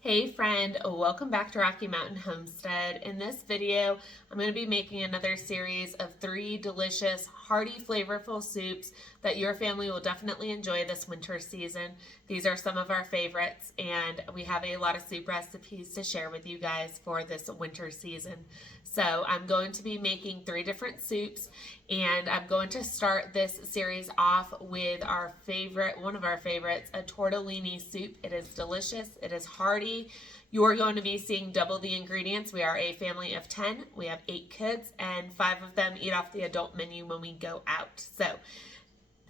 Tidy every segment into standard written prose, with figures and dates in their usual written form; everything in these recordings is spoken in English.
Hey friend, welcome back to Rocky Mountain Homestead. In this video, I'm going to be making another series of 3 delicious, hearty, flavorful soups that your family will definitely enjoy this winter season. These are some of our favorites, and we have a lot of soup recipes to share with you guys for this winter season. So I'm going to be making 3 different soups, and I'm going to start this series off with our favorite, one of our favorites, a tortellini soup. It is delicious. It is hearty. You're going to be seeing double the ingredients. We are a family of 10. We have 8 kids, and 5 of them eat off the adult menu when we go out. So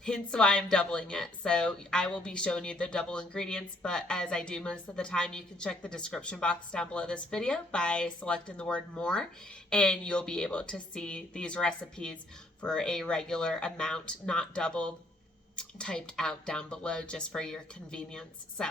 hence why I'm doubling it. So I will be showing you the double ingredients, but as I do most of the time, you can check the description box down below this video by selecting the word more, and you'll be able to see these recipes for a regular amount, not doubled, typed out down below just for your convenience. So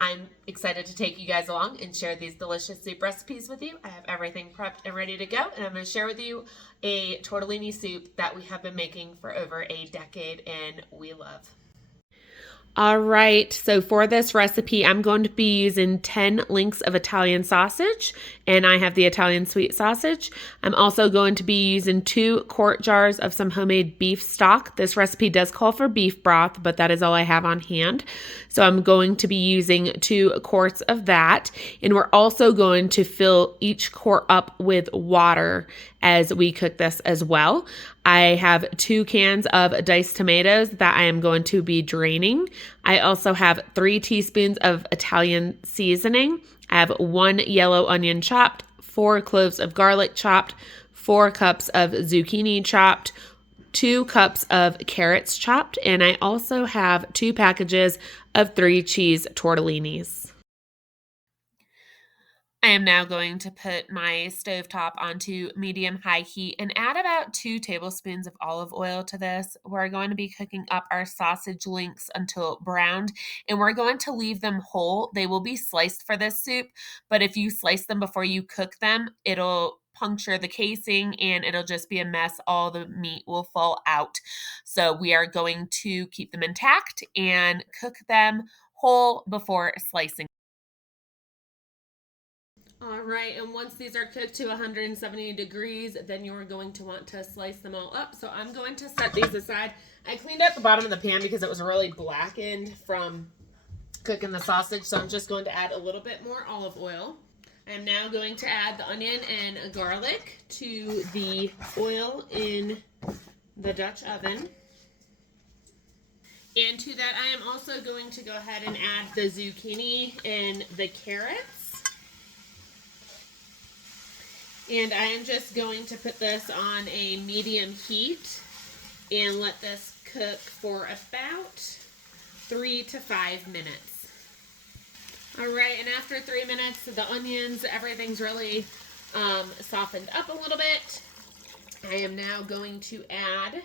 I'm excited to take you guys along and share these delicious soup recipes with you. I have everything prepped and ready to go, and I'm going to share with you a tortellini soup that we have been making for over a decade and we love. All right, so for this recipe, I'm going to be using 10 links of Italian sausage, and I have the Italian sweet sausage. I'm also going to be using 2 quart jars of some homemade beef stock. This recipe does call for beef broth, but that is all I have on hand. So I'm going to be using 2 quarts of that, and we're also going to fill each quart up with water as we cook this as well. I have 2 cans of diced tomatoes that I am going to be draining. I also have 3 teaspoons of Italian seasoning. I have 1 yellow onion chopped, 4 cloves of garlic chopped, 4 cups of zucchini chopped, 2 cups of carrots chopped, and I also have 2 packages of 3 cheese tortellinis. I am now going to put my stovetop onto medium-high heat and add about 2 tablespoons of olive oil to this. We're going to be cooking up our sausage links until browned, and we're going to leave them whole. They will be sliced for this soup, but if you slice them before you cook them, it'll puncture the casing and it'll just be a mess. All the meat will fall out. So we are going to keep them intact and cook them whole before slicing. All right, and once these are cooked to 170 degrees, then you're going to want to slice them all up. So I'm going to set these aside. I cleaned out the bottom of the pan because it was really blackened from cooking the sausage, so I'm just going to add a little bit more olive oil. I'm now going to add the onion and garlic to the oil in the Dutch oven. And to that, I am also going to go ahead and add the zucchini and the carrots. And I am just going to put this on a medium heat and let this cook for about 3 to 5 minutes. All right, and after 3 minutes, the onions, everything's really softened up a little bit. I am now going to add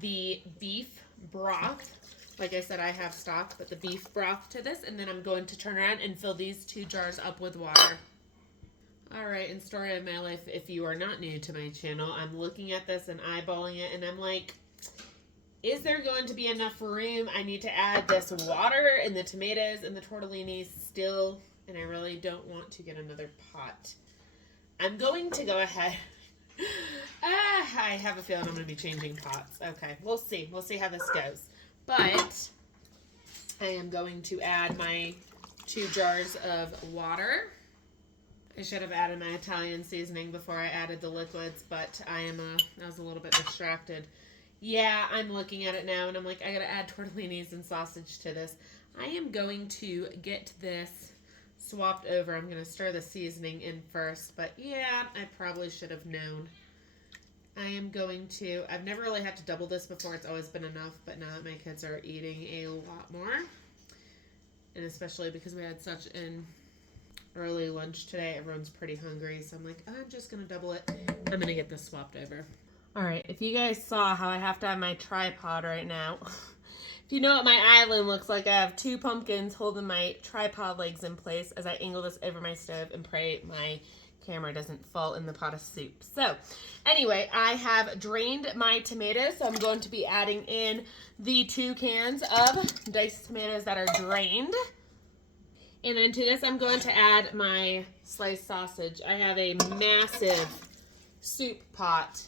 the beef broth. Like I said, I have stock, but the beef broth to this, and then I'm going to turn around and fill these 2 jars up with water. All right, in story of my life, if you are not new to my channel, I'm looking at this and eyeballing it, and I'm like, is there going to be enough room? I need to add this water and the tomatoes and the tortellinis still, and I really don't want to get another pot. I'm going to go ahead. I have a feeling I'm going to be changing pots. Okay, we'll see. We'll see how this goes. But I am going to add my 2 jars of water. I should have added my Italian seasoning before I added the liquids, but I was a little bit distracted. Yeah, I'm looking at it now, and I'm like, I gotta add tortellinis and sausage to this. I am going to get this swapped over. I'm gonna stir the seasoning in first, but yeah, I probably should have known. I am going to, I've never really had to double this before. It's always been enough, but now that my kids are eating a lot more, and especially because we had such an early lunch today, everyone's pretty hungry, so I'm like, I'm just gonna double it. I'm gonna get this swapped over. All right, if you guys saw how I have to have my tripod right now, if you know what my island looks like, I have 2 pumpkins holding my tripod legs in place as I angle this over my stove and pray my camera doesn't fall in the pot of soup. So anyway, I have drained my tomatoes, so I'm going to be adding in the 2 cans of diced tomatoes that are drained. And then to this, I'm going to add my sliced sausage. I have a massive soup pot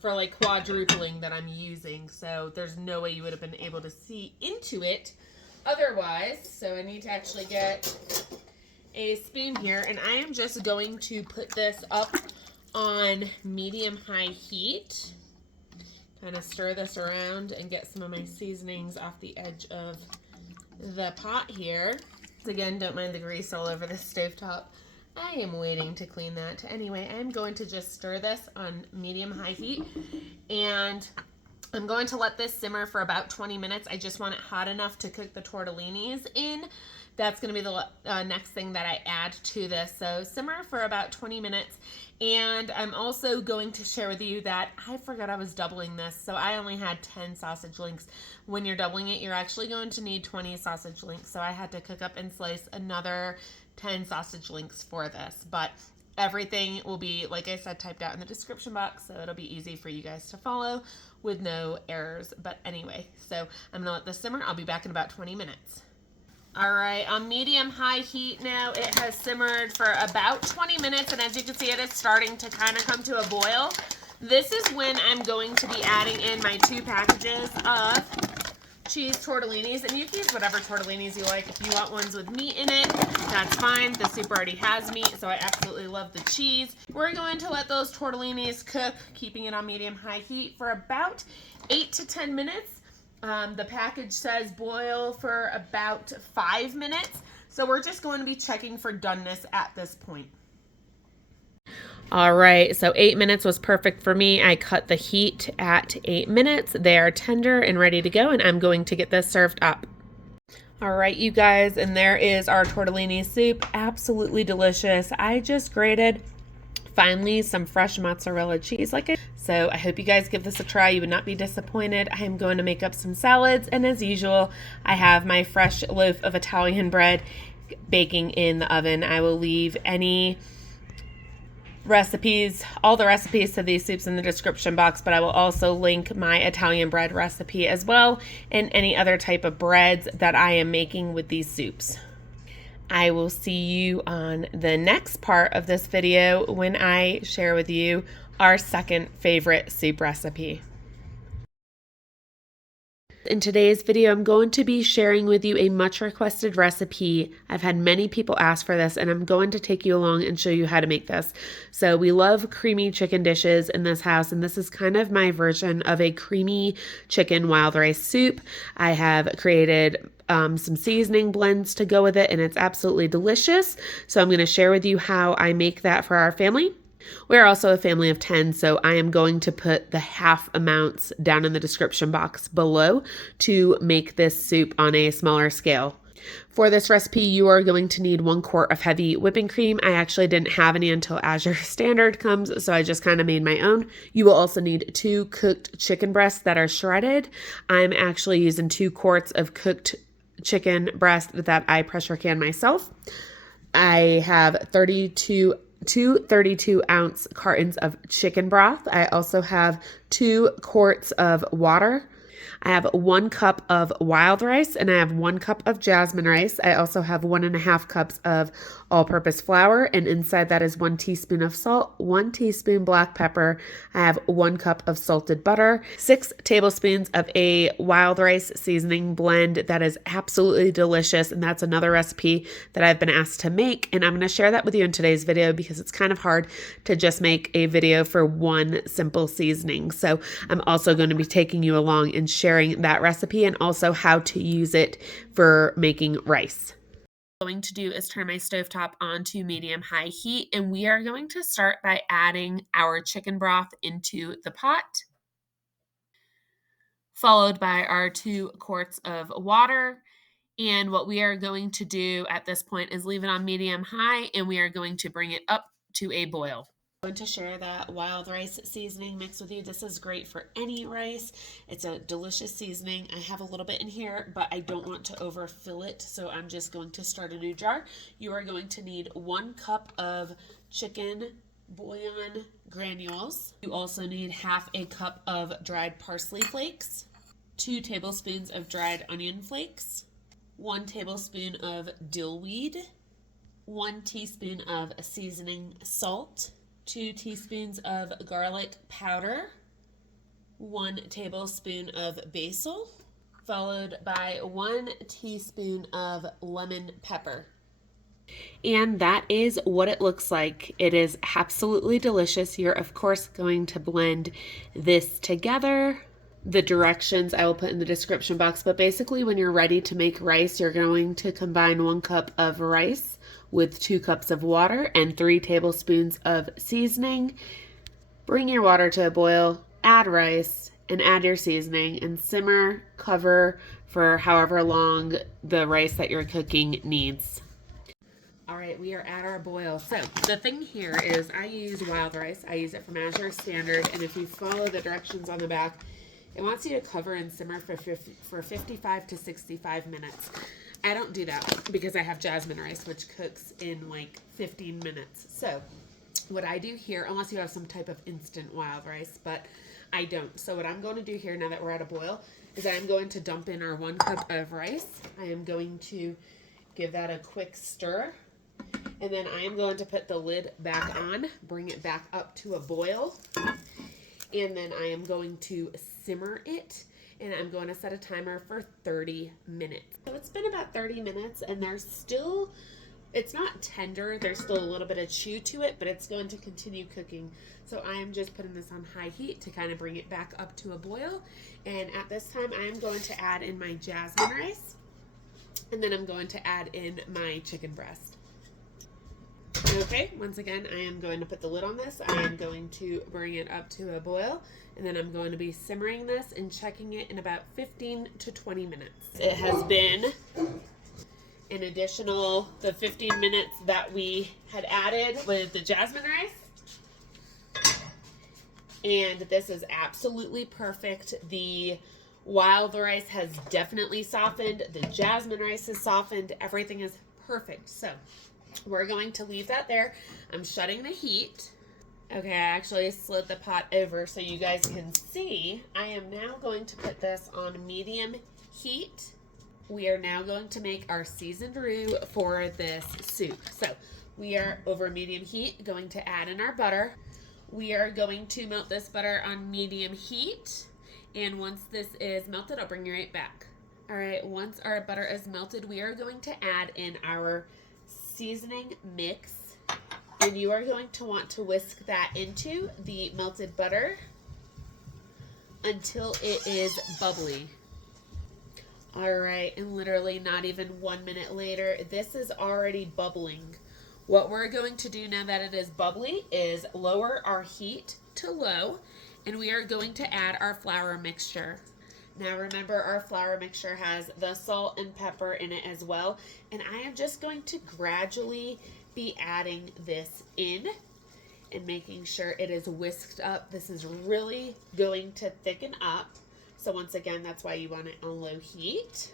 for like quadrupling that I'm using. So there's no way you would have been able to see into it otherwise. So I need to actually get a spoon here. And I am just going to put this up on medium-high heat. Kind of stir this around and get some of my seasonings off the edge of the pot here. Again, don't mind the grease all over the stovetop. I am waiting to clean that. Anyway, I'm going to just stir this on medium-high heat, and I'm going to let this simmer for about 20 minutes. I just want it hot enough to cook the tortellinis in. That's going to be the next thing that I add to this. So simmer for about 20 minutes. And I'm also going to share with you that I forgot I was doubling this. So I only had 10 sausage links. When you're doubling it, you're actually going to need 20 sausage links. So I had to cook up and slice another 10 sausage links for this. But everything will be, like I said, typed out in the description box. So it'll be easy for you guys to follow with no errors. But anyway, so I'm going to let this simmer. I'll be back in about 20 minutes. All right, on medium-high heat now, it has simmered for about 20 minutes, and as you can see, it is starting to kind of come to a boil. This is when I'm going to be adding in my 2 packages of cheese tortellinis, and you can use whatever tortellinis you like. If you want ones with meat in it, that's fine. The soup already has meat, so I absolutely love the cheese. We're going to let those tortellinis cook, keeping it on medium-high heat for about 8 to 10 minutes. The package says boil for about 5 minutes. So we're just going to be checking for doneness at this point. All right, so 8 minutes was perfect for me. I cut the heat at 8 minutes. They are tender and ready to go, and I'm going to get this served up. All right, you guys, and there is our tortellini soup. Absolutely delicious. I just grated finally some fresh mozzarella cheese so I hope you guys give this a try. You would not be disappointed. I am going to make up some salads, and as usual, I have my fresh loaf of Italian bread baking in the oven. I will leave any recipes, all the recipes to these soups in the description box, but I will also link my Italian bread recipe as well, and any other type of breads that I am making with these soups. I will see you on the next part of this video when I share with you our second favorite soup recipe. In today's video, I'm going to be sharing with you a much requested recipe. I've had many people ask for this, and I'm going to take you along and show you how to make this. So we love creamy chicken dishes in this house, and this is kind of my version of a creamy chicken wild rice soup. I have created some seasoning blends to go with it, and it's absolutely delicious. So I'm going to share with you how I make that for our family. We're also a family of 10, so I am going to put the half amounts down in the description box below to make this soup on a smaller scale. For this recipe, you are going to need 1 quart of heavy whipping cream. I actually didn't have any until Azure Standard comes, so I just kind of made my own. You will also need 2 cooked chicken breasts that are shredded. I'm actually using 2 quarts of cooked chicken breast that I pressure can myself. I have 2 32-ounce cartons of chicken broth. I also have 2 quarts of water. I have 1 cup of wild rice, and I have 1 cup of jasmine rice. I also have 1.5 cups of all-purpose flour, and inside that is 1 teaspoon of salt, 1 teaspoon black pepper. I have 1 cup of salted butter, 6 tablespoons of a wild rice seasoning blend that is absolutely delicious, and that's another recipe that I've been asked to make, and I'm going to share that with you in today's video because it's kind of hard to just make a video for one simple seasoning. So I'm also going to be taking you along and sharing that recipe and also how to use it for making rice. What I'm going to do is turn my stovetop on to medium-high heat, and we are going to start by adding our chicken broth into the pot, followed by our 2 quarts of water. And what we are going to do at this point is leave it on medium-high, and we are going to bring it up to a boil. I'm going to share that wild rice seasoning mix with you. This is great for any rice. It's a delicious seasoning. I have a little bit in here, but I don't want to overfill it, so I'm just going to start a new jar. You are going to need 1 cup of chicken bouillon granules. You also need half a cup of dried parsley flakes, 2 tablespoons of dried onion flakes, 1 tablespoon of dill weed, 1 teaspoon of seasoning salt, 2 teaspoons of garlic powder, 1 tablespoon of basil, followed by 1 teaspoon of lemon pepper. And that is what it looks like. It is absolutely delicious. You're of course going to blend this together. The directions I will put in the description box, but basically when you're ready to make rice, you're going to combine 1 cup of rice with 2 cups of water and 3 tablespoons of seasoning. Bring your water to a boil, add rice, and add your seasoning, and simmer, cover for however long the rice that you're cooking needs. All right, we are at our boil. So the thing here is I use wild rice. I use it from Azure Standard, and if you follow the directions on the back, it wants you to cover and simmer for 55 to 65 minutes. I don't do that because I have jasmine rice, which cooks in like 15 minutes. So what I do here, unless you have some type of instant wild rice, but I don't. So what I'm going to do here now that we're at a boil is I'm going to dump in our 1 cup of rice. I am going to give that a quick stir. And then I am going to put the lid back on, bring it back up to a boil. And then I am going to simmer it, and I'm going to set a timer for 30 minutes. So it's been about 30 minutes, and there's still, it's not tender, there's still a little bit of chew to it, but it's going to continue cooking. So I am just putting this on high heat to kind of bring it back up to a boil. And at this time, I am going to add in my jasmine rice, and then I'm going to add in my chicken breast. Okay, once again, I am going to put the lid on this. I am going to bring it up to a boil, and then I'm going to be simmering this and checking it in about 15 to 20 minutes. It has been an additional, the 15 minutes that we had added with the jasmine rice. And this is absolutely perfect. The wild rice has definitely softened. The jasmine rice has softened. Everything is perfect. So we're going to leave that there. I'm shutting the heat. Okay, I actually slid the pot over so you guys can see. I am now going to put this on medium heat. We are now going to make our seasoned roux for this soup. So we are over medium heat going to add in our butter. We are going to melt this butter on medium heat. And once this is melted, I'll bring you right back. All right, once our butter is melted, we are going to add in our seasoning mix, and you are going to want to whisk that into the melted butter until it is bubbly. All right, and literally not even 1 minute later, this is already bubbling. What we're going to do now that it is bubbly is lower our heat to low, and we are going to add our flour mixture. Now remember, our flour mixture has the salt and pepper in it as well. And I am just going to gradually be adding this in and making sure it is whisked up. This is really going to thicken up. So once again, that's why you want it on low heat.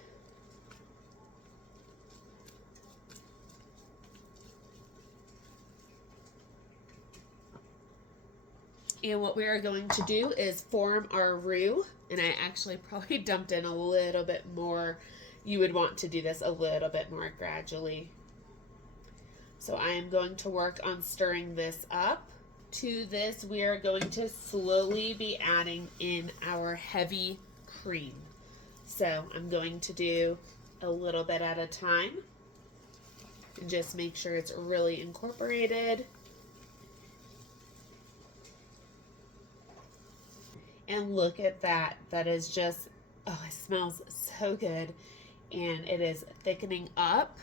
And what we are going to do is form our roux. And I actually probably dumped in a little bit more. You would want to do this a little bit more gradually. So I am going to work on stirring this up. To this, we are going to slowly be adding in our heavy cream. So I'm going to do a little bit at a time and just make sure it's really incorporated. And look at that. That is just, oh, it smells so good. And it is thickening up.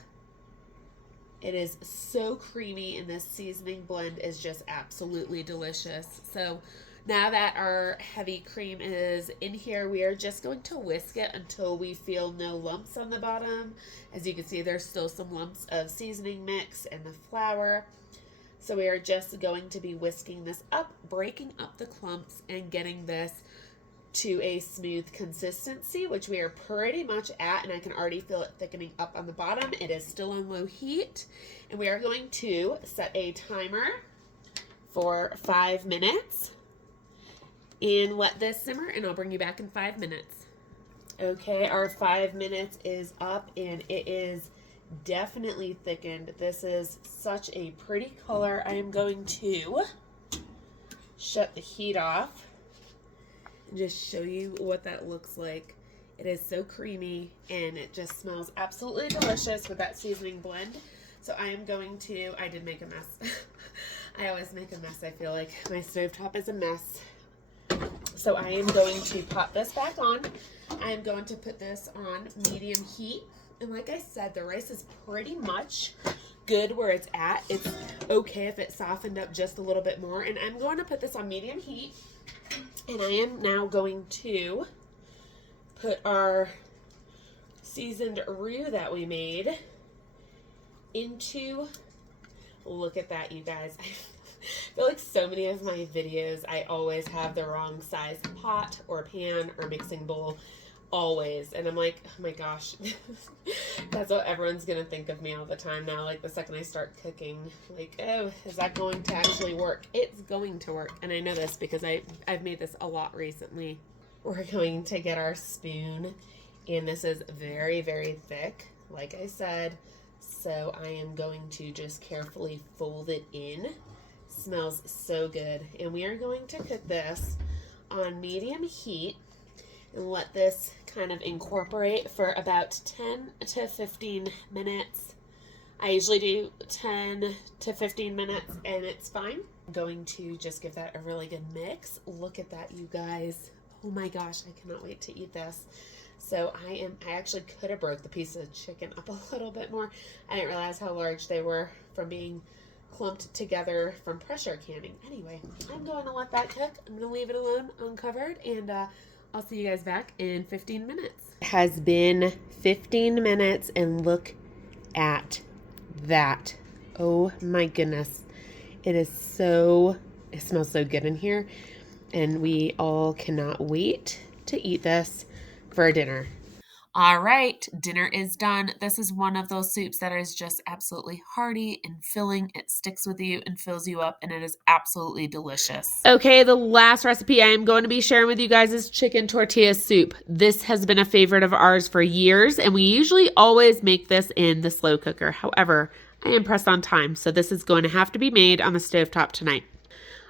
It is so creamy, and this seasoning blend is just absolutely delicious. So now that our heavy cream is in here, we are just going to whisk it until we feel no lumps on the bottom. As you can see, there's still some lumps of seasoning mix and the flour. So we are just going to be whisking this up, breaking up the clumps, and getting this to a smooth consistency, which we are pretty much at, and I can already feel it thickening up on the bottom. It is still on low heat, and we are going to set a timer for 5 minutes and let this simmer, and I'll bring you back in 5 minutes. Okay, our 5 minutes is up, and it is definitely thickened. This is such a pretty color. I am going to shut the heat off and just show you what that looks like. It is so creamy and it just smells absolutely delicious with that seasoning blend. So I am going to, I did make a mess. I always make a mess. I feel like my stovetop is a mess. So I am going to pop this back on. I am going to put this on medium heat. And like I said, the rice is pretty much good where it's at. It's okay if it softened up just a little bit more. And I'm going to put this on medium heat. And I am now going to put our seasoned roux that we made into, look at that, you guys. I feel like so many of my videos, I always have the wrong size pot or pan or mixing bowl, always. And I'm like, oh my gosh, that's what everyone's gonna think of me all the time now. Like the second I start cooking, like, oh, is that going to actually work? It's going to work. And I know this because I've made this a lot recently. We're going to get our spoon, and this is very, very thick, like I said. So I am going to just carefully fold it in. Smells so good. And we are going to cook this on medium heat and let this kind of incorporate for about 10 to 15 minutes. I usually do 10 to 15 minutes and it's fine. I'm going to just give that a really good mix. Look at that, you guys. Oh my gosh, I cannot wait to eat this. So I actually could have broke the piece of chicken up a little bit more. I didn't realize how large they were from being clumped together from pressure canning. Anyway, I'm going to let that cook. I'm going to leave it alone uncovered, and I'll see you guys back in 15 minutes. It has been 15 minutes, and look at that. Oh my goodness. It smells so good in here, and we all cannot wait to eat this for dinner. All right, dinner is done. This is one of those soups that is just absolutely hearty and filling. It sticks with you and fills you up, and it is absolutely delicious. Okay, the last recipe I am going to be sharing with you guys is chicken tortilla soup. This has been a favorite of ours for years, and we usually always make this in the slow cooker. However, I am pressed on time, so this is going to have to be made on the stovetop tonight.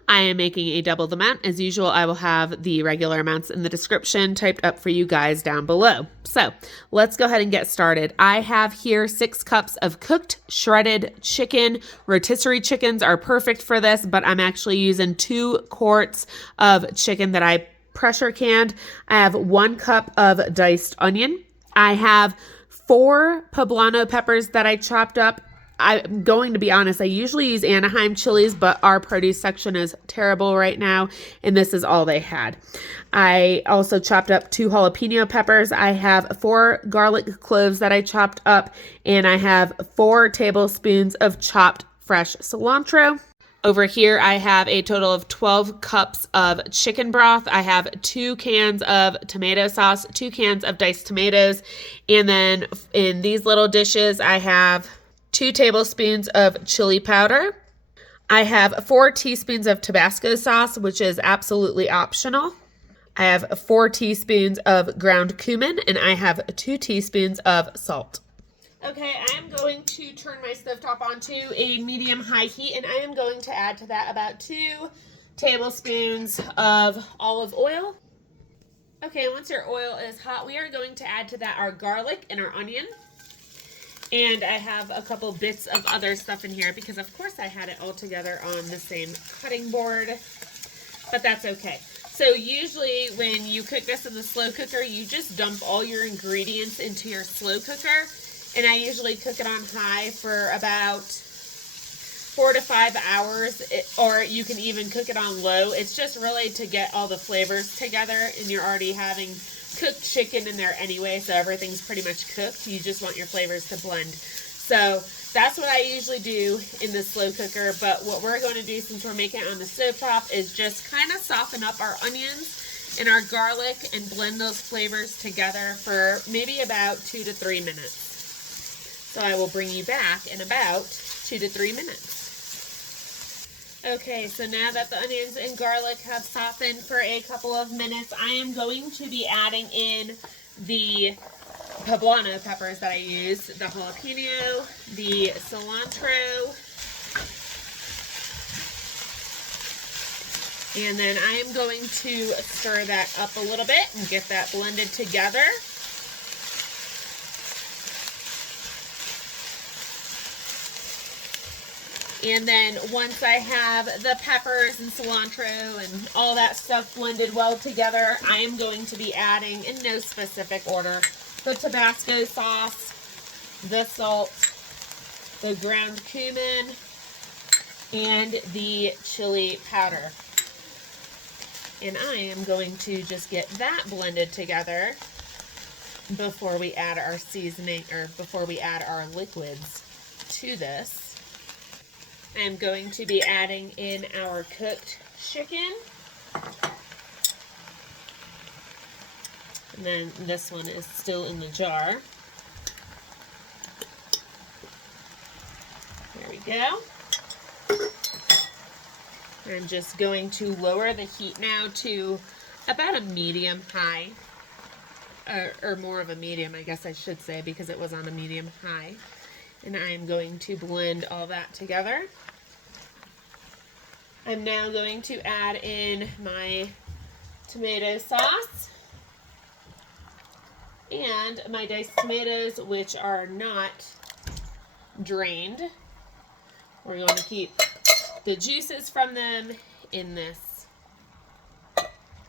I am making a double the amount. As usual, I will have the regular amounts in the description typed up for you guys down below. So let's go ahead and get started. I have here 6 cups of cooked shredded chicken. Rotisserie chickens are perfect for this, but I'm actually using 2 quarts of chicken that I pressure canned. I have 1 cup of diced onion. I have 4 poblano peppers that I chopped up. I'm going to be honest, I usually use Anaheim chilies, but our produce section is terrible right now, and this is all they had. I also chopped up 2 jalapeno peppers. I have 4 garlic cloves that I chopped up, and I have 4 tablespoons of chopped fresh cilantro. Over here, I have a total of 12 cups of chicken broth. I have 2 cans of tomato sauce, 2 cans of diced tomatoes, and then in these little dishes, I have 2 tablespoons of chili powder. I have 4 teaspoons of Tabasco sauce, which is absolutely optional. I have 4 teaspoons of ground cumin, and I have 2 teaspoons of salt. Okay, I am going to turn my stovetop onto a medium-high heat, and I am going to add to that about 2 tablespoons of olive oil. Okay, once your oil is hot, we are going to add to that our garlic and our onion. And I have a couple bits of other stuff in here because, of course, I had it all together on the same cutting board, but that's okay. So usually when you cook this in the slow cooker, you just dump all your ingredients into your slow cooker, and I usually cook it on high for about 4 to 5 hours, or you can even cook it on low. It's just really to get all the flavors together, and you're already having cooked chicken in there anyway, so everything's pretty much cooked. You just want your flavors to blend. So that's what I usually do in the slow cooker, but what we're going to do since we're making it on the stovetop is just kind of soften up our onions and our garlic and blend those flavors together for maybe about 2 to 3 minutes. So I will bring you back in about 2 to 3 minutes. Okay, so now that the onions and garlic have softened for a couple of minutes, I am going to be adding in the poblano peppers that I use, the jalapeno, the cilantro, and then I am going to stir that up a little bit and get that blended together. And then once I have the peppers and cilantro and all that stuff blended well together, I am going to be adding, in no specific order, the Tabasco sauce, the salt, the ground cumin, and the chili powder. And I am going to just get that blended together before we add our seasoning, or before we add our liquids to this. I'm going to be adding in our cooked chicken. And then this one is still in the jar. There we go. I'm just going to lower the heat now to about a medium high, or more of a medium, I guess I should say, because it was on a medium high. And I am going to blend all that together. I'm now going to add in my tomato sauce and my diced tomatoes, which are not drained. We're going to keep the juices from them in this.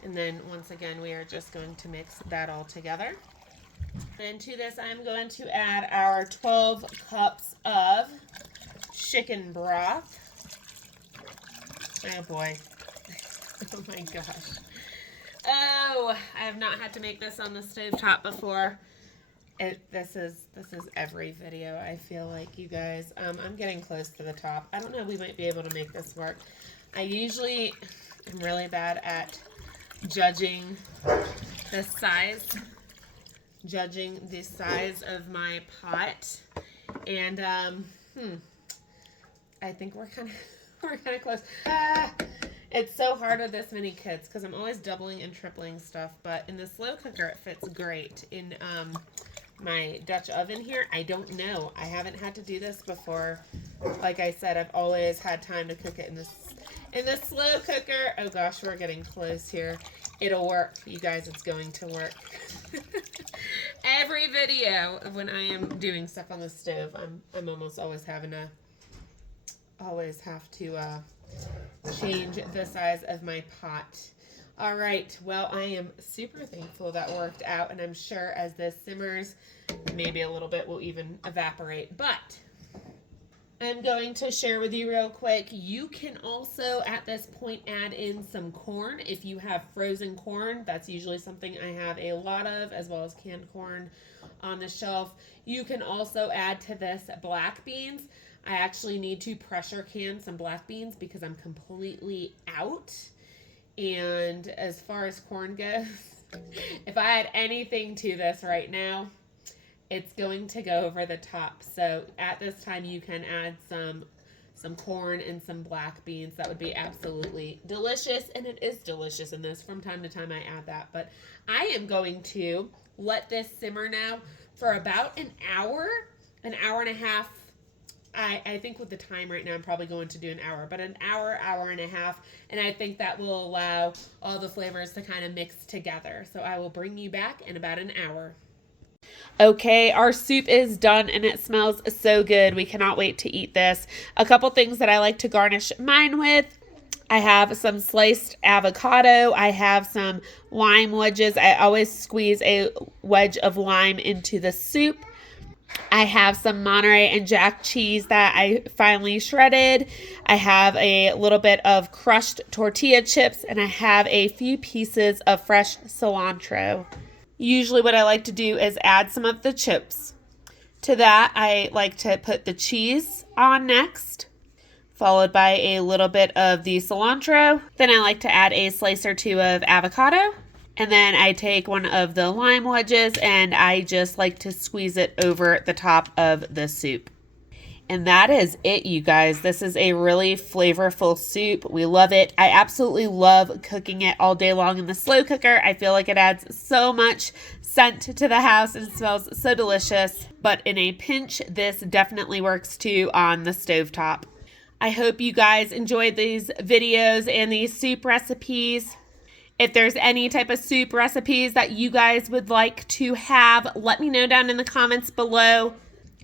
And then once again, we are just going to mix that all together. Then to this, I'm going to add our 12 cups of chicken broth. Oh boy. Oh my gosh. Oh, I have not had to make this on the stovetop before. This is every video, I feel like, you guys. I'm getting close to the top. I don't know, we might be able to make this work. I usually am really bad at judging the size of my pot, and I think we're kind of close. It's so hard with this many kids because I'm always doubling and tripling stuff, but in the slow cooker it fits great. In my Dutch oven here, I don't know. I haven't had to do this before. Like I said, I've always had time to cook it in the slow cooker. Oh gosh, we're getting close here. It'll work, you guys. It's going to work. Every video when I am doing stuff on the stove, I'm almost always have to change the size of my pot. All right, well, I am super thankful that worked out, and I'm sure as this simmers, maybe a little bit will even evaporate, but I'm going to share with you real quick. You can also at this point add in some corn. If you have frozen corn, that's usually something I have a lot of, as well as canned corn on the shelf. You can also add to this black beans. I actually need to pressure can some black beans because I'm completely out. And as far as corn goes, if I add anything to this right now, it's going to go over the top. So at this time, you can add some corn and some black beans. That would be absolutely delicious, and it is delicious in this. From time to time, I add that. But I am going to let this simmer now for about an hour and a half. I think with the time right now, I'm probably going to do an hour, but an hour and a half, and I think that will allow all the flavors to kind of mix together. So I will bring you back in about an hour. Okay, our soup is done and it smells so good. We cannot wait to eat this. A couple things that I like to garnish mine with. I have some sliced avocado. I have some lime wedges. I always squeeze a wedge of lime into the soup. I have some Monterey and Jack cheese that I finely shredded. I have a little bit of crushed tortilla chips, and I have a few pieces of fresh cilantro. Usually what I like to do is add some of the chips. To that, I like to put the cheese on next, followed by a little bit of the cilantro. Then I like to add a slice or two of avocado. And then I take one of the lime wedges and I just like to squeeze it over the top of the soup. And that is it, you guys. This is a really flavorful soup. We love it. I absolutely love cooking it all day long in the slow cooker. I feel like it adds so much scent to the house and it smells so delicious. But in a pinch, this definitely works too on the stovetop. I hope you guys enjoyed these videos and these soup recipes. If there's any type of soup recipes that you guys would like to have, let me know down in the comments below.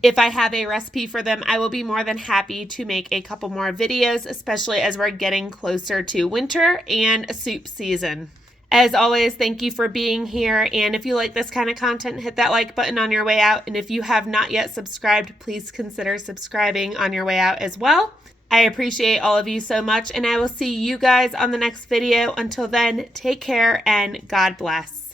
If I have a recipe for them, I will be more than happy to make a couple more videos, especially as we're getting closer to winter and soup season. As always, thank you for being here. And if you like this kind of content, hit that like button on your way out. And if you have not yet subscribed, please consider subscribing on your way out as well. I appreciate all of you so much, and I will see you guys on the next video. Until then, take care and God bless.